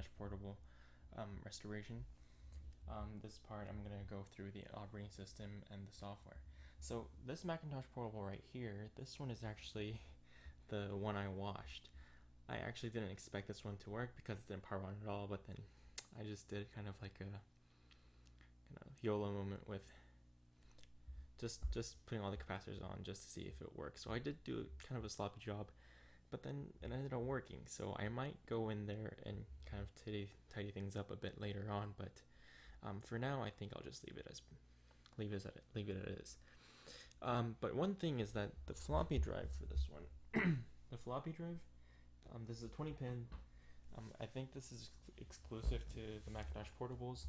Macintosh Portable restoration. This part I'm going to go through the operating system and the software. So this Macintosh Portable right here, this one is actually the one I washed. I actually didn't expect this one to work because it didn't power on at all, but then I just did kind of like a YOLO moment with just putting all the capacitors on just to see if it works. So I did do kind of a sloppy job, but then it ended up working. So I might go in there and kind of tidy things up a bit later on, but for now I think I'll just leave it as it is. But one thing is that the floppy drive for this one, the floppy drive, this is a 20 pin. I think this is exclusive to the Macintosh Portables.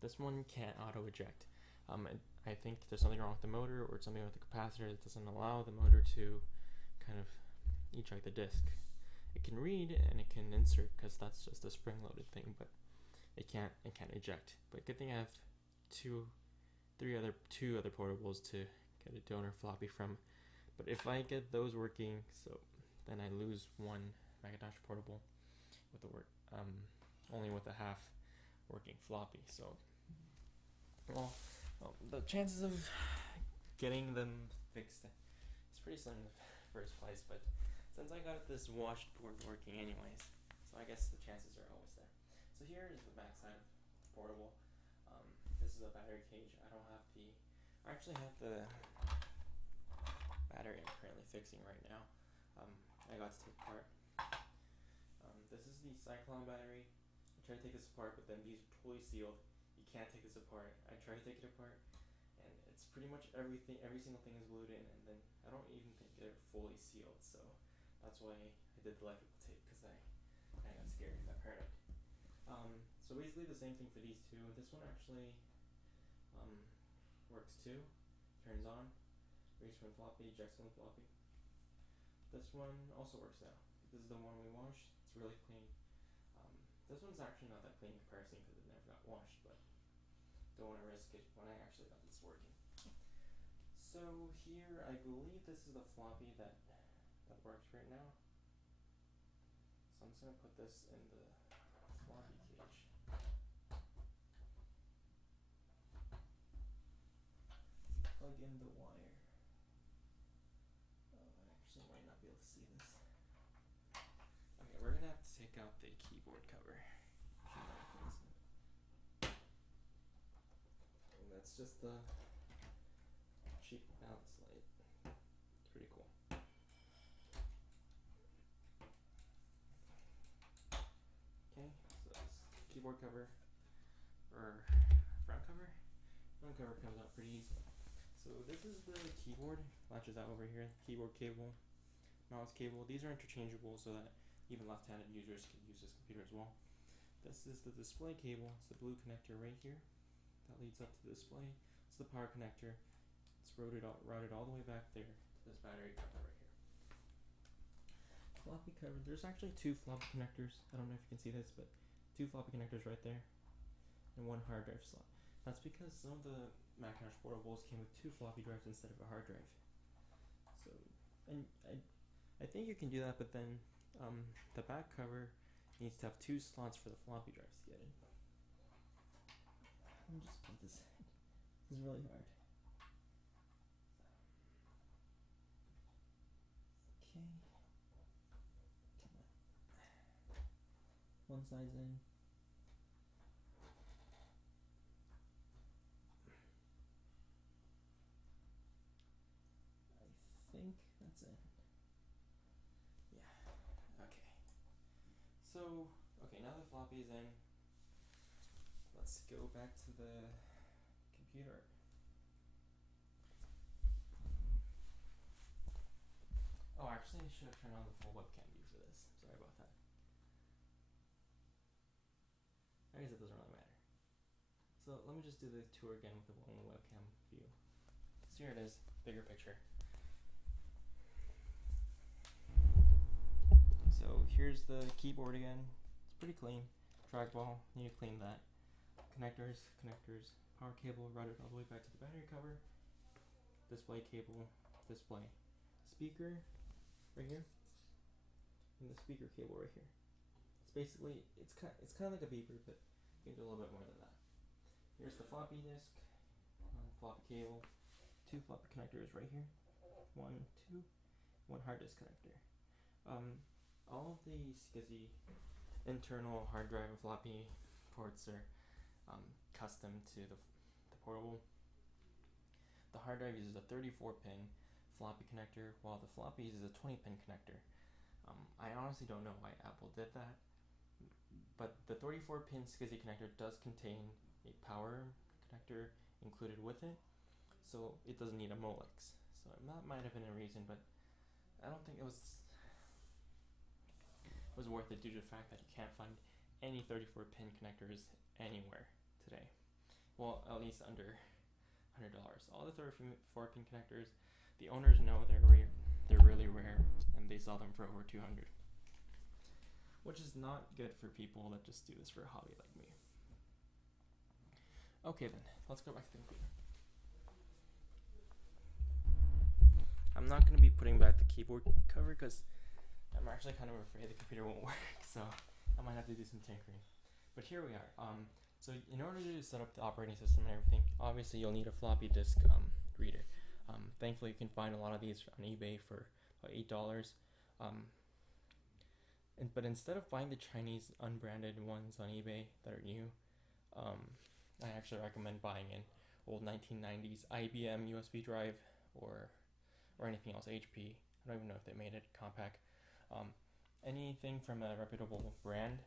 This one can't auto eject. I think there's something wrong with the motor or something with the capacitor that doesn't allow the motor to kind of eject the disc. It can read and it can insert because that's just a spring-loaded thing, but it can't eject. But good thing I have two other portables to get a donor floppy from. But if I get those working, so then I lose one Macintosh Portable with only with a half working floppy. So the chances of getting them fixed is pretty slim in the first place, but since I got this washed board working anyways, so I guess the chances are always there. So here is the back side of the portable. This is a battery cage. I actually have the battery I'm currently fixing right now. I got to take apart. This is the Cyclone battery. I tried to take this apart, but then these are totally sealed. You can't take this apart. I tried to take it apart, and it's pretty much every single thing is glued in, and then I don't even think they're fully sealed, so that's why I did the electrical tape, because I kind of got scared and got paranoid. So basically the same thing for these two. This one actually works too. Turns on, reads from floppy, ejects from floppy. This one also works now. This is the one we washed. It's really clean. This one's actually not that clean in comparison because it never got washed, but don't want to risk it when I actually got this working. So here, I believe this is the floppy that works right now. So I'm just going to put this in the floppy cage. Plug in the wire. Oh, I actually might not be able to see this. Okay, we're going to have to take out the keyboard cover. And that's just the cheap balance light. It's pretty cool. Okay, so this keyboard cover, or front cover? Front cover comes out pretty easy. So this is the keyboard, latches out over here, keyboard cable, mouse cable. These are interchangeable so that even left-handed users can use this computer as well. This is the display cable. It's the blue connector right here that leads up to the display. It's the power connector. It's routed all the way back there to this battery cover right here. Floppy cover. There's actually two floppy connectors. I don't know if you can see this, but two floppy connectors right there and one hard drive slot. That's because some of the Macintosh Portables came with two floppy drives instead of a hard drive. So, and I think you can do that, but then the back cover needs to have two slots for the floppy drives to get in. Let me just put this in. This is really hard. Okay. Come on. One side's in. I think that's it. Yeah. Okay. So, okay, now the floppy is in. Let's go back to the computer. Oh, actually, I should have turned on the full webcam view for this. Sorry about that. I guess it doesn't really matter. So let me just do the tour again with the only webcam view. So here it is, bigger picture. So here's the keyboard again. It's pretty clean. Trackball, need to clean that. Connectors, power cable routed all the way back to the battery cover. Display cable, display. Speaker right here. And the speaker cable right here. basically it's kind of like a beeper, but you can do a little bit more than that. Here's the floppy disk, floppy cable, 2 floppy connectors right here, 1, 2, 1 hard disk connector. All of the SCSI internal hard drive and floppy ports are custom to the portable. The hard drive uses a 34-pin floppy connector, while the floppy uses a 20-pin connector. I honestly don't know why Apple did that, but the 34-pin SCSI connector does contain a power connector included with it, so it doesn't need a Molex. So that might have been a reason, but I don't think it was worth it due to the fact that you can't find any 34-pin connectors anywhere today. Well, at least under $100. All the 34-pin connectors, the owners know they're really rare, and they sell them for over $200, which is not good for people that just do this for a hobby like me. Okay then, let's go back to the computer. I'm not going to be putting back the keyboard cover because I'm actually kind of afraid the computer won't work, so I might have to do some tinkering. But here we are. So in order to set up the operating system and everything, obviously you'll need a floppy disk reader. Thankfully, you can find a lot of these on eBay for about $8. But instead of buying the Chinese unbranded ones on eBay that are new, I actually recommend buying an old 1990s IBM USB drive or anything else, HP. I don't even know if they made it, Compaq. Anything from a reputable brand.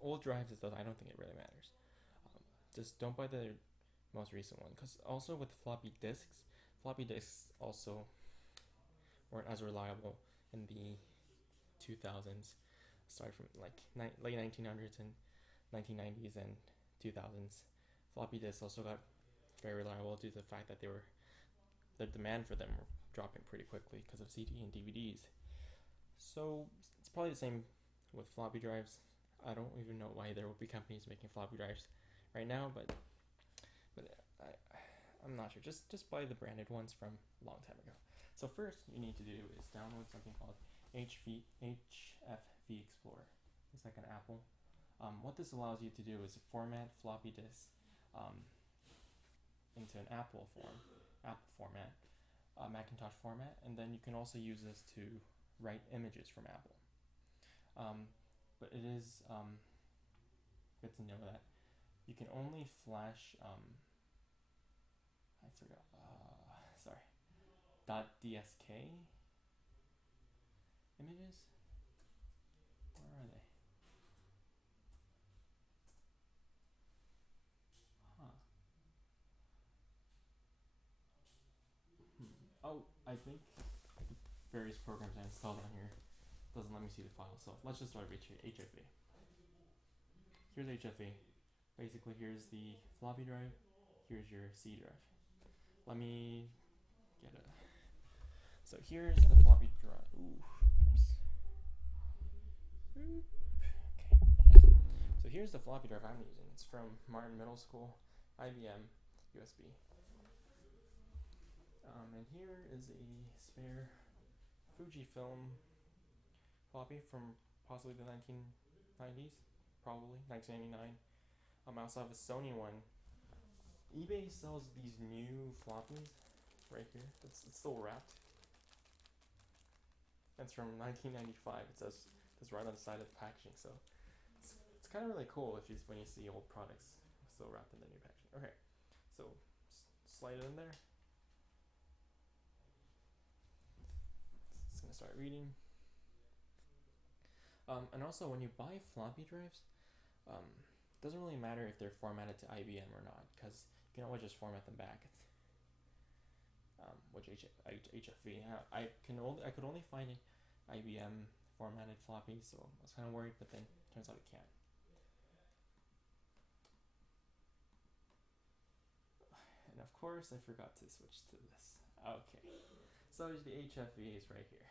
Old drives, I don't think it really matters. Just don't buy the most recent one, because also with floppy disks also weren't as reliable in the 2000s, started from like late 1900s and 1990s and 2000s. Floppy disks also got very reliable due to the fact that the demand for them were dropping pretty quickly because of CD and DVDs. So it's probably the same with floppy drives. I don't even know why there will be companies making floppy drives right now, but I'm not sure. Just buy the branded ones from a long time ago. So first you need to do is download something called HFV Explorer. It's like an Apple. What this allows you to do is format floppy disks into an Apple format, Macintosh format, and then you can also use this to write images from Apple. But it is good to know that you can only flash .dsk images. Where are they? Oh, I think various programs I installed on here doesn't let me see the file, so let's just start with HFV. Here's HFV. Basically, here's the floppy drive, here's your C drive. Let me get a... So here's the floppy drive. Okay. So here's the floppy drive I'm using. It's from Martin Middle School, IBM, USB. And here is a spare Fujifilm floppy from possibly the 1990s, probably 1999. I also have a Sony one. eBay sells these new floppies right here. It's still wrapped. It's from 1995. It says it's right on the side of the packaging, so it's kind of really cool when you see old products still wrapped in the new packaging. Okay, so slide it in there. It's gonna start reading. And also, when you buy floppy drives, doesn't really matter if they're formatted to IBM or not, because you can always just format them back. Which HFV, I could only find IBM formatted floppy, so I was kind of worried, but then turns out it can. And of course, I forgot to switch to this. Okay, so the HFV is right here.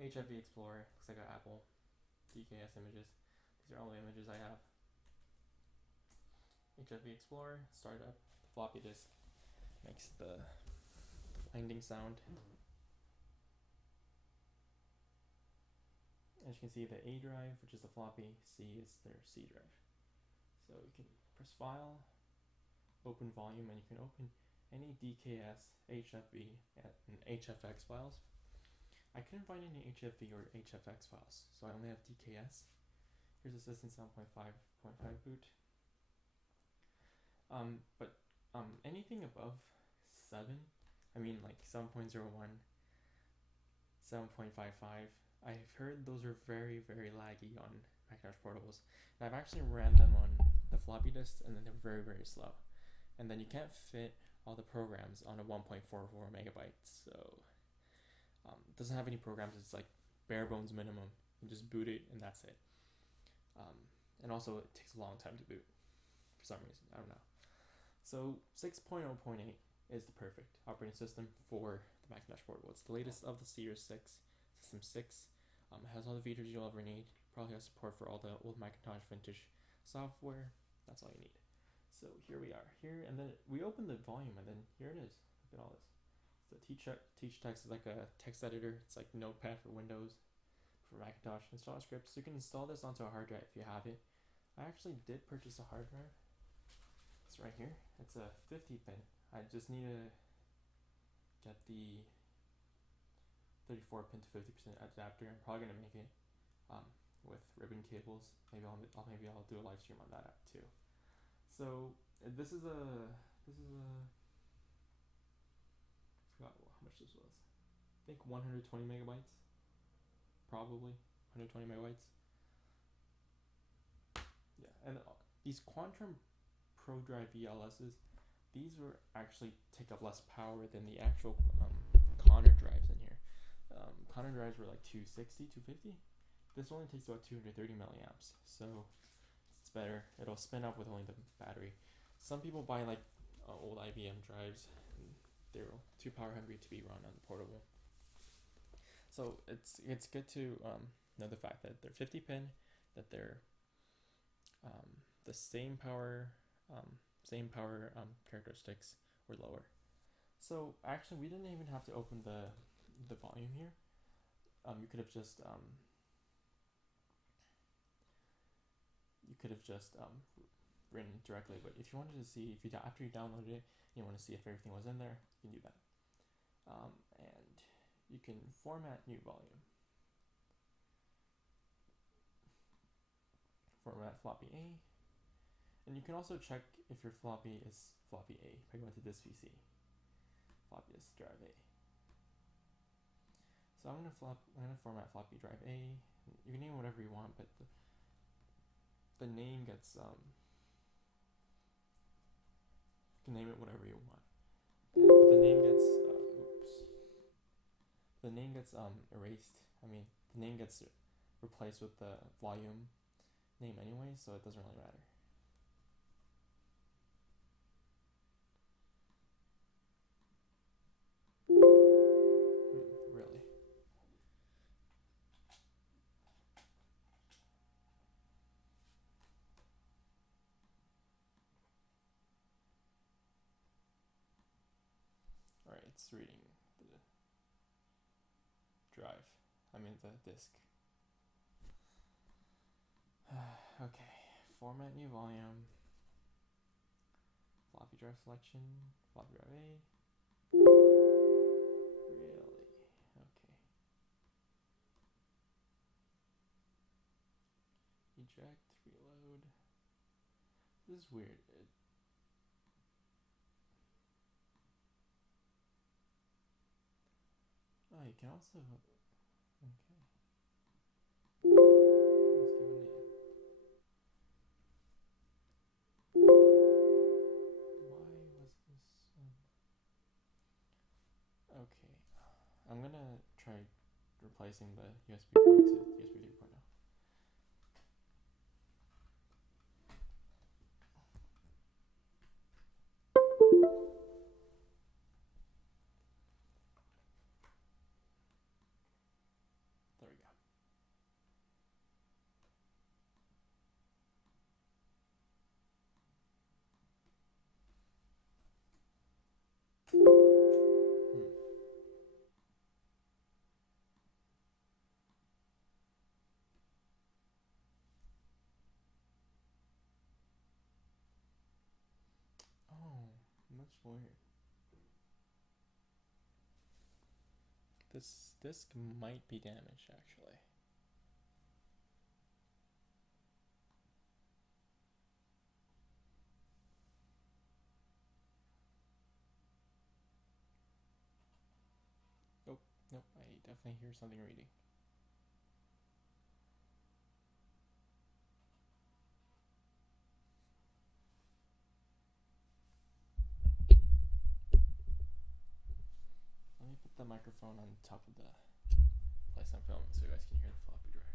HFV Explorer, looks like an Apple. DKS images. These are all the images I have. HFV Explorer, start up the floppy disk, makes the binding sound. as you can see, the A drive, which is the floppy, C is their C drive. So you can press File, open Volume, and you can open any DKS, HFV, and HFX files. I couldn't find any HFV or HFX files, so I only have DKS. Here's the System 7.5.5 boot. But anything above 7, I mean like 7.01, 7.55, I've heard those are very, very laggy on Macintosh Portables. And I've actually ran them on the floppy disks, and then they're very, very slow. And then you can't fit all the programs on a 1.44 megabytes, so it doesn't have any programs. It's like bare bones minimum. You just boot it, and that's it. And also, it takes a long time to boot for some reason. I don't know. So 6.0.8 is the perfect operating system for the Macintosh Portable. It's the latest of the Series 6, System 6. It has all the features you'll ever need. Probably has support for all the old Macintosh vintage software. That's all you need. So here we are. Here, and then we open the volume, and then here it is. Look at all this. So Teach Text is like a text editor. It's like Notepad for Windows, for Macintosh. Install scripts. You can install this onto a hard drive if you have it. I actually did purchase a hard drive. It's right here. It's a 50 pin. I just need to get the 34 pin to 50% adapter. I'm probably gonna make it with ribbon cables. Maybe I'll do a live stream on that app too. So this is a I forgot how much this was. I think 120 megabytes. Probably 120 megabytes. Yeah, and these Quantrum ProDrive VLSs, these were actually take up less power than the actual Connor drives in here. Connor drives were like 260, 250. This only takes about 230 milliamps, so it's better. It'll spin up with only the battery. Some people buy like old IBM drives, and they're too power hungry to be run on the portable. So it's good to know the fact that they're 50 pin, that they're the same power characteristics or lower. So actually, we didn't even have to open the volume here. You could have just written directly. But if you wanted to see, after you downloaded it, you want to see if everything was in there, you can do that. And you can format new volume. Format floppy A. And you can also check if your floppy is floppy A by going to this VC. Floppy disk drive A. So I'm gonna format floppy drive A. You can name whatever you want, but the name gets you can name it whatever you want. But the name gets erased. I mean, the name gets replaced with the volume name anyway, so it doesn't really matter. Really? Alright, it's reading the drive. I mean the disk. Okay, format new volume. Floppy drive selection. Floppy drive A. Really? Okay. Eject, reload. This is weird. Oh, you can also. Okay. Let's give a name. Why was this? Okay. I'm gonna try replacing the USB port to USB 3.0. There we go. That's weird. This disk might be damaged, actually. Nope, I definitely hear something reading. Let me put the microphone on top of the place I'm filming so you guys can hear the floppy drive.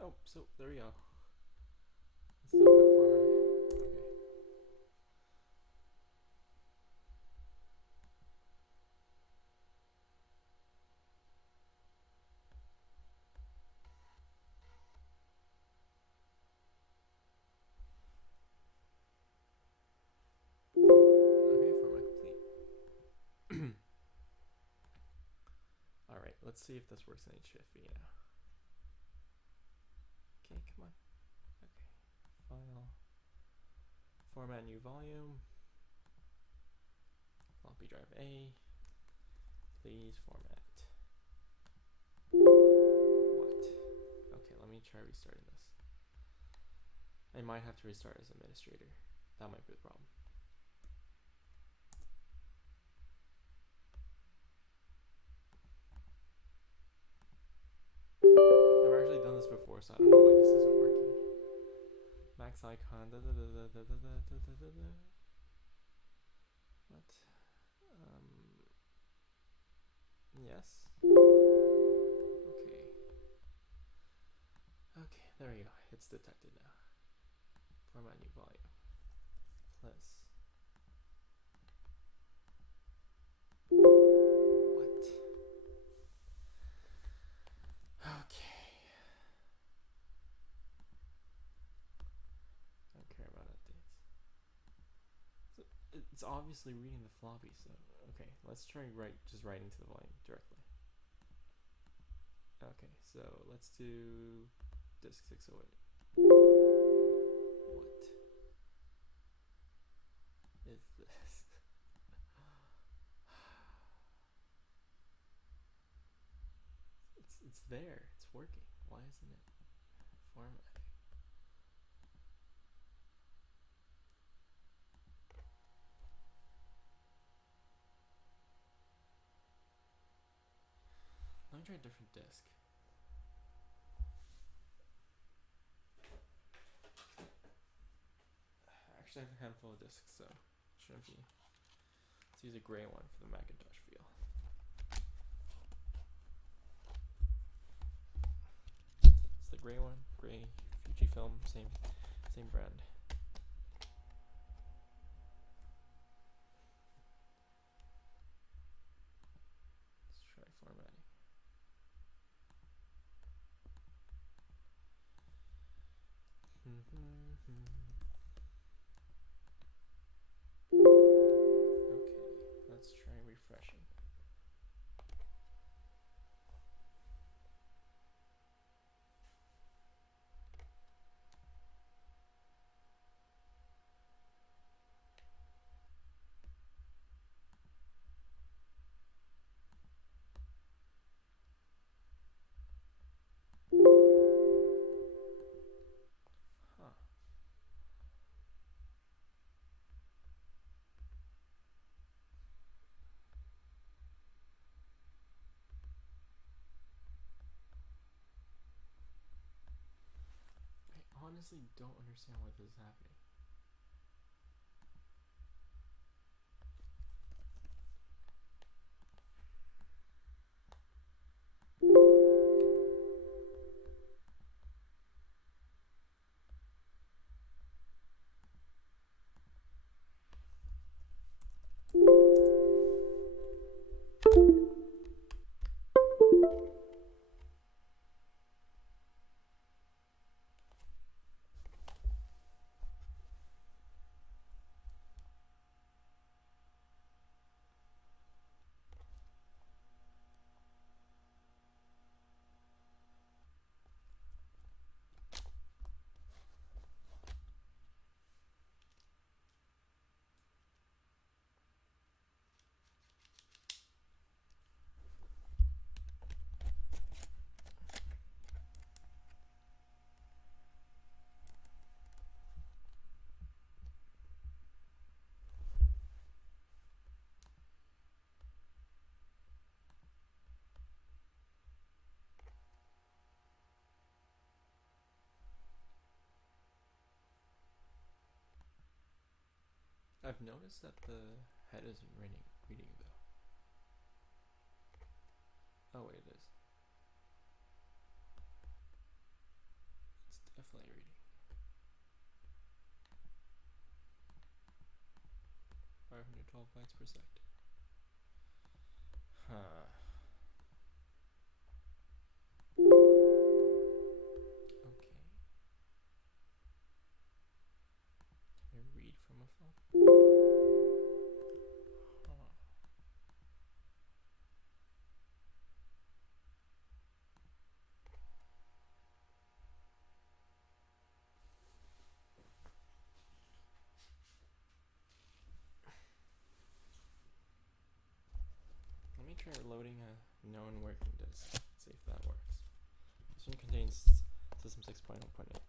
Oh, so there we go. It's still good format. Okay. Okay, format complete. Alright, let's see if this works in HFV now. Okay, come on. Okay. File. Format new volume. Floppy drive A. Please format. What? Okay, let me try restarting this. I might have to restart as administrator. That might be the problem. I've actually done this before, so I don't know why this isn't working. Max icon. What? Yes. Okay. Okay, there we go. It's detected now. Format new volume. Plus. What? Okay. I don't care about updates. So it's obviously reading the floppy, so okay, let's try just writing to the volume directly. Okay, so let's do disk 608. What is this? It's there. It's working. Why isn't it formatting? Let me try a different disk. Actually, I have a handful of disks, so it shouldn't be. Let's use a gray one for the Macintosh feel. It's the gray one, gray Fujifilm, same brand. Let's try formatting. Okay, let's try refreshing. Huh. I honestly don't understand why this is happening. I've noticed that the head isn't reading though. Oh wait, it is. It's definitely reading. 512 bytes per second. Huh. Okay. Can I read from a phone? Huh. Let me try loading a known working disk. See if that works. This one contains System 6.0.8.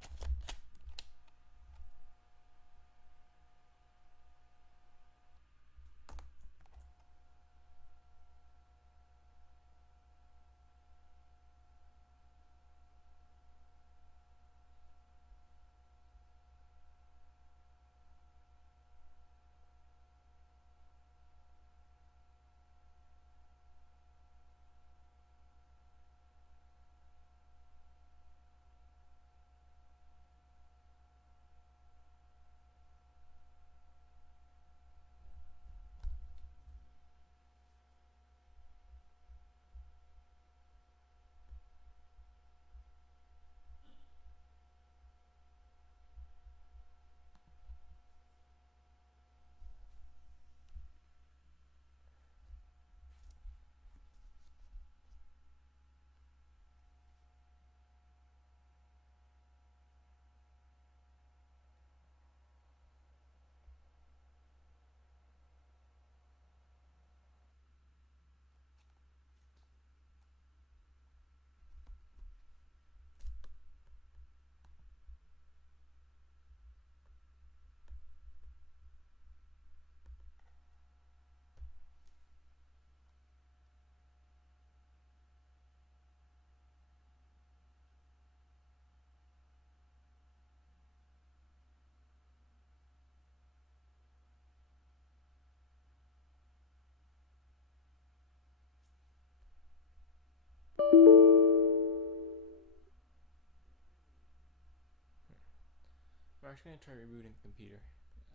I'm actually going to try rebooting the computer.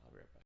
I'll be right back.